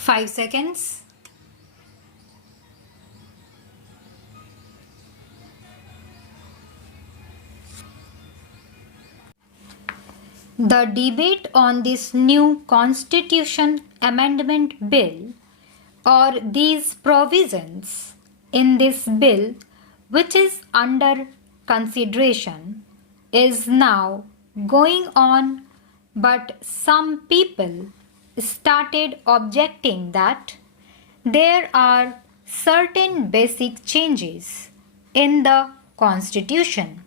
5 seconds. The debate on this new Constitution Amendment Bill or these provisions in this bill which is under consideration is now going on, but some people started objecting that there are certain basic changes in the Constitution.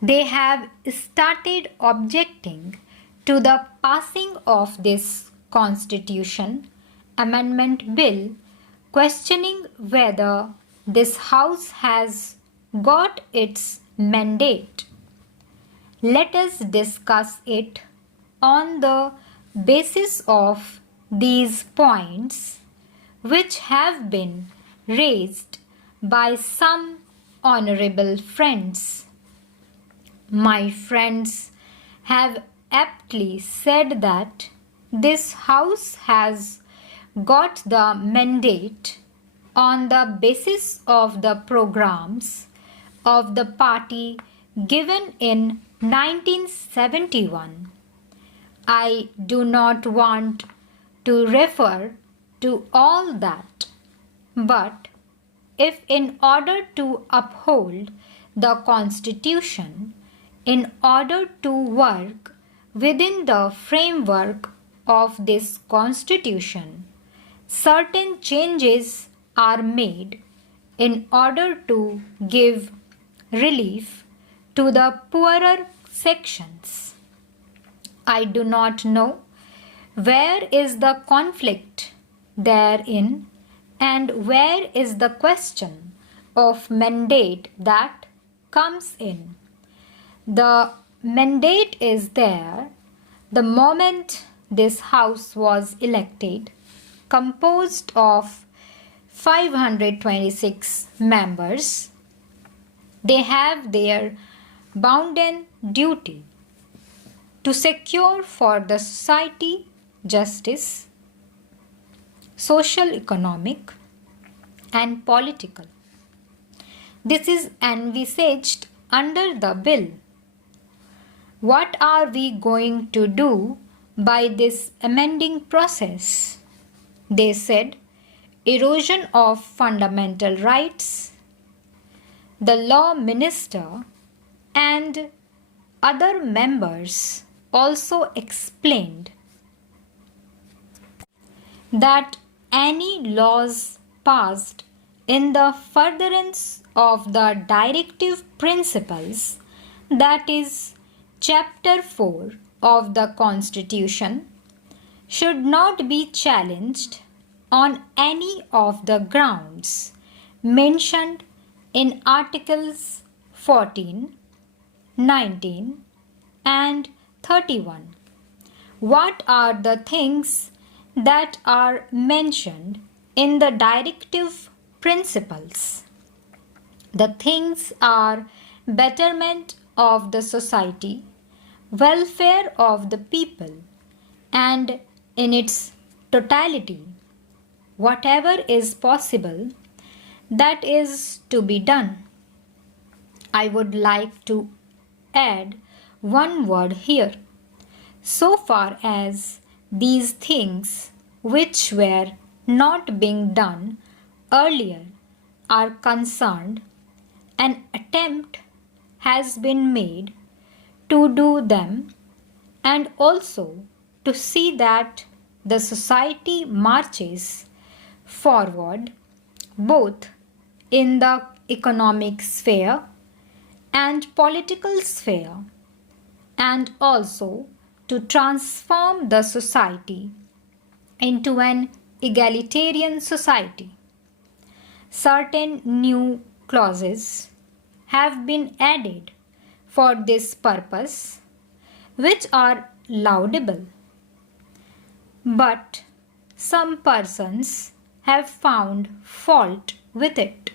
They have started objecting to the passing of this Constitution Amendment Bill, questioning whether this House has got its mandate. Let us discuss it on the basis of these points which have been raised by some honorable friends. My friends have aptly said that this House has got the mandate on the basis of the programs of the party given in 1971. I do not want to refer to all that, but if in order to uphold the Constitution, in order to work within the framework of this Constitution, certain changes are made in order to give relief to the poorer sections. I do not know where is the conflict therein and where is the question of mandate that comes in. The mandate is there the moment this House was elected, composed of 526 members. They have their bounden duty to secure for the society justice, social, economic, and political. This is envisaged under the bill. What are we going to do by this amending process? They said erosion of fundamental rights. The law minister and other members also explained that any laws passed in the furtherance of the Directive Principles, that is, Chapter 4 of the Constitution, should not be challenged on any of the grounds mentioned in Articles 14, 19, and 31. What are the things that are mentioned in the Directive Principles? The things are betterment of the society, welfare of the people, and in its totality, whatever is possible, that is to be done. I would like to add one word here. So far as these things which were not being done earlier are concerned, an attempt has been made to do them and also to see that the society marches forward both in the economic sphere and political sphere, and also to transform the society into an egalitarian society. Certain new clauses have been added for this purpose, which are laudable. But some persons have found fault with it.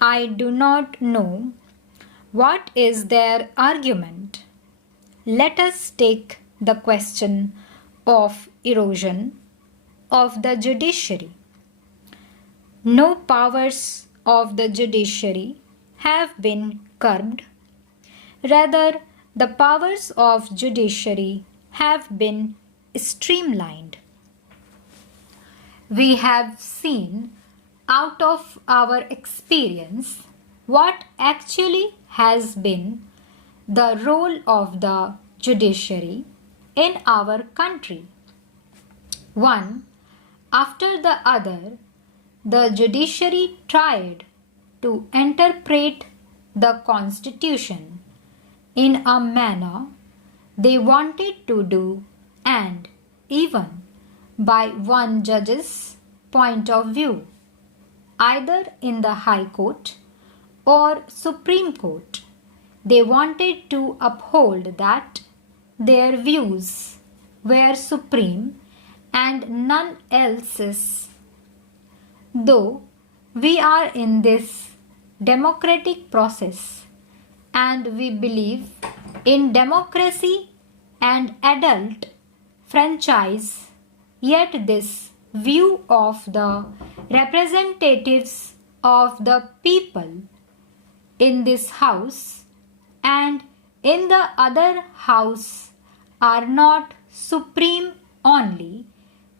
I do not know what is their argument. Let us take the question of erosion of the judiciary. No powers of the judiciary have been curbed. Rather, the powers of judiciary have been streamlined. We have seen out of our experience what actually has been the role of the judiciary in our country. One after the other, the judiciary tried to interpret the Constitution in a manner they wanted to do, and even by one judge's point of view, either in the High Court or Supreme Court. They wanted to uphold that their views were supreme and none else's. Though we are in this democratic process and we believe in democracy and adult franchise, yet this view of the representatives of the people in this house and in the other house are not supreme only,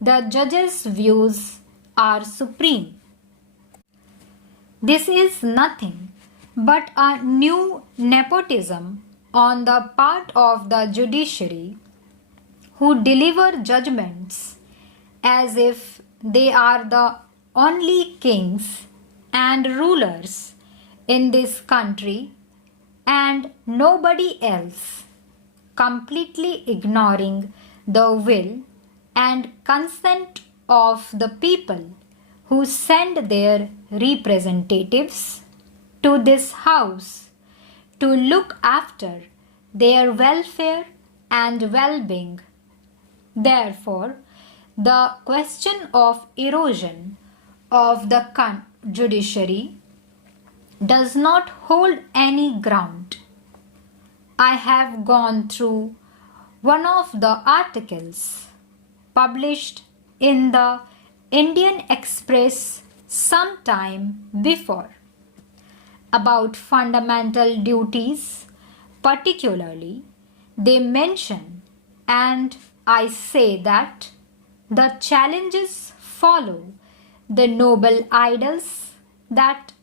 the judge's views are supreme. This is nothing but a new nepotism on the part of the judiciary, who deliver judgments as if they are the only kings and rulers in this country and nobody else, completely ignoring the will and consent of the people who send their representatives to this house to look after their welfare and well-being. Therefore, the question of erosion of the judiciary does not hold any ground. I have gone through one of the articles published in the Indian Express some time before about fundamental duties. Particularly, they mention, and I say that the challenges follow the noble ideals that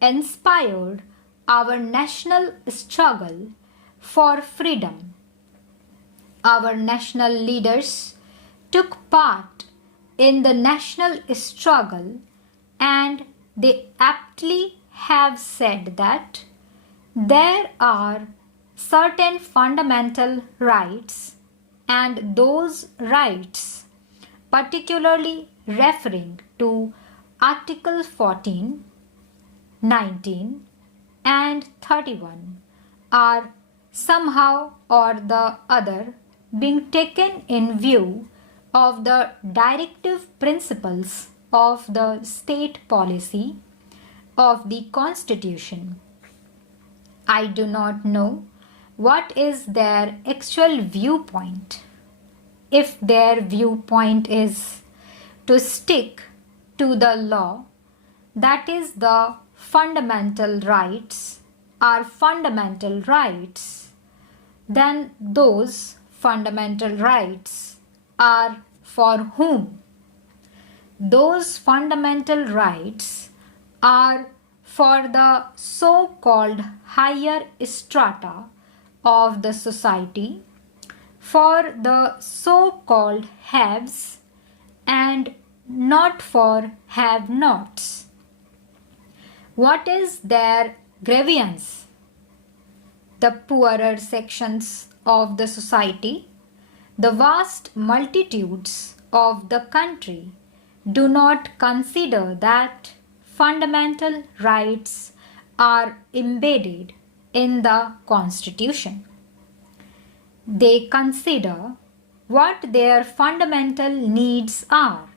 inspired our national struggle for freedom. Our national leaders took part in the national struggle, and they aptly have said that there are certain fundamental rights, and those rights, particularly referring to Article 14, 19 and 31, are somehow or the other being taken in view of the directive principles of the state policy of the Constitution. I do not know what is their actual viewpoint. If their viewpoint is to stick to the law, that is, the fundamental rights are fundamental rights, then those fundamental rights are for whom? Those fundamental rights are for the so-called higher strata of the society, for the so-called haves, and not for have-nots. What is their grievance? The poorer sections of the society, the vast multitudes of the country, do not consider that fundamental rights are embedded in the Constitution. They consider what their fundamental needs are.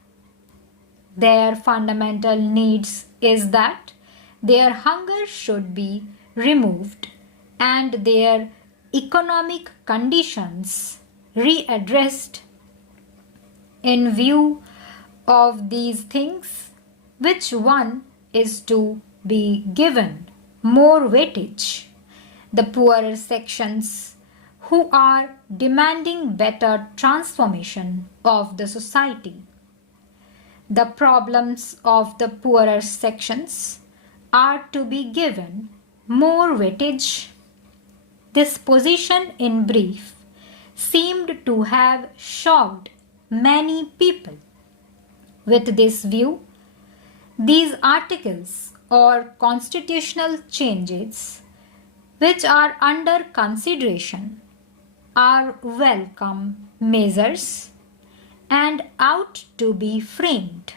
Their fundamental needs is that their hunger should be removed and their economic conditions readdressed in view Of these things, which one is to be given more weightage? The poorer sections who are demanding better transformation of the society. The problems of the poorer sections are to be given more weightage. This position, in brief, seemed to have shocked many people. With this view, these articles or constitutional changes which are under consideration are welcome measures and ought to be framed.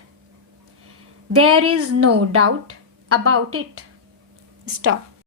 There is no doubt about it. Stop.